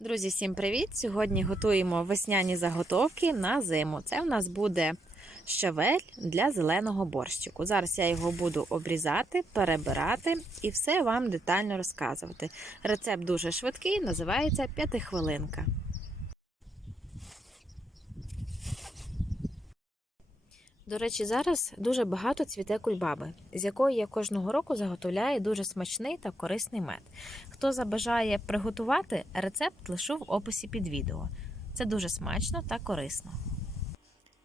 Друзі, всім привіт! Сьогодні готуємо весняні заготовки на зиму. Це в нас буде щавель для зеленого борщику. Зараз я його буду обрізати, перебирати і все вам детально розказувати. Рецепт дуже швидкий, називається п'ятихвилинка. До речі, зараз дуже багато цвіте кульбаби, з якої я кожного року заготовляю дуже смачний та корисний мед. Хто забажає приготувати, рецепт лишу в описі під відео. Це дуже смачно та корисно.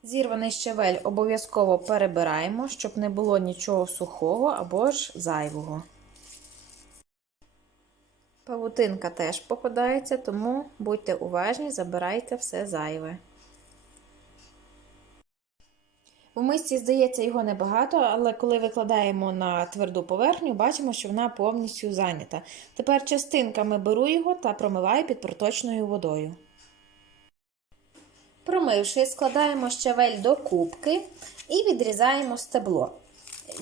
Зірваний щавель обов'язково перебираємо, щоб не було нічого сухого або ж зайвого. Павутинка теж попадається, тому будьте уважні, забирайте все зайве. В мисці, здається, його небагато, але коли викладаємо на тверду поверхню, бачимо, що вона повністю зайнята. Тепер частинками беру його та промиваю під проточною водою. Промивши, складаємо щавель до кубки і відрізаємо стебло.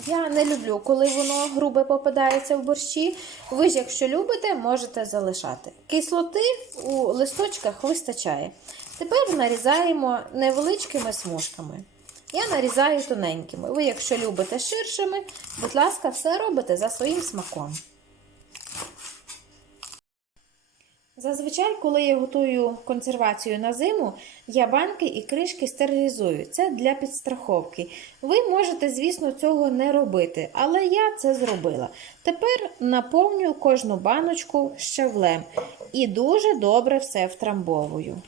Я не люблю, коли воно грубе попадається в борщі. Ви ж, якщо любите, можете залишати. Кислоти у листочках вистачає. Тепер нарізаємо невеличкими смужками. Я нарізаю тоненькими. Ви, якщо любите ширшими, будь ласка, все робите за своїм смаком. Зазвичай, коли я готую консервацію на зиму, я банки і кришки стерилізую. Це для підстраховки. Ви можете, звісно, цього не робити, але я це зробила. Тепер наповнюю кожну баночку щавлем і дуже добре все втрамбовую.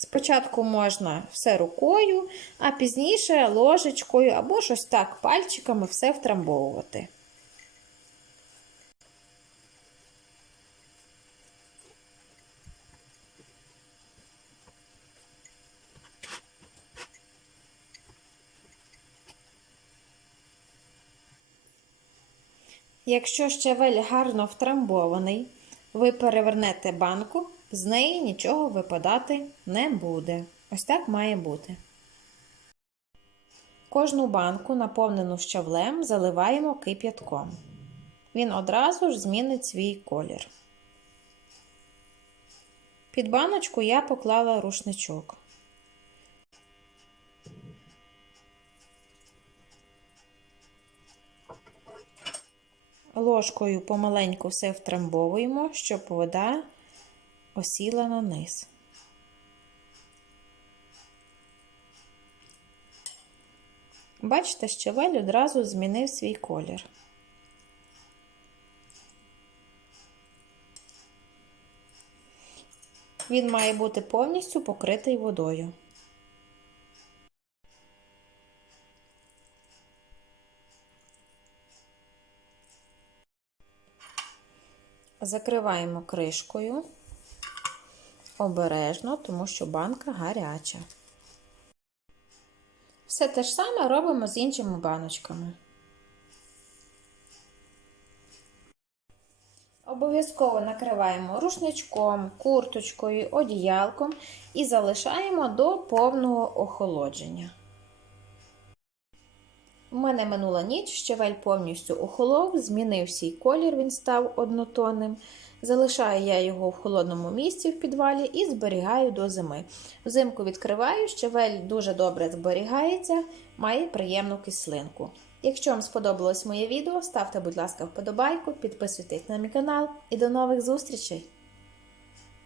Спочатку можна все рукою, а пізніше ложечкою або щось так пальчиками все втрамбовувати. Якщо щавель гарно втрамбований, ви перевернете банку, з неї нічого випадати не буде. Ось так має бути. Кожну банку, наповнену щавлем, заливаємо кип'ятком. Він одразу ж змінить свій колір. Під баночку я поклала рушничок. Ложкою помаленьку все втрамбовуємо, щоб вода осіла на низ. Бачите, щавель одразу змінив свій колір. Він має бути повністю покритий водою. Закриваємо кришкою обережно, тому що банка гаряча. Все те ж саме робимо з іншими баночками. Обов'язково накриваємо рушничком, курточкою, одіялком і залишаємо до повного охолодження. У мене минула ніч, щавель повністю охолов, змінив свій колір, він став однотонним. Залишаю я його в холодному місці в підвалі і зберігаю до зими. Взимку відкриваю, щавель дуже добре зберігається, має приємну кислинку. Якщо вам сподобалось моє відео, ставте, будь ласка, вподобайку, підписуйтесь на мій канал і до нових зустрічей!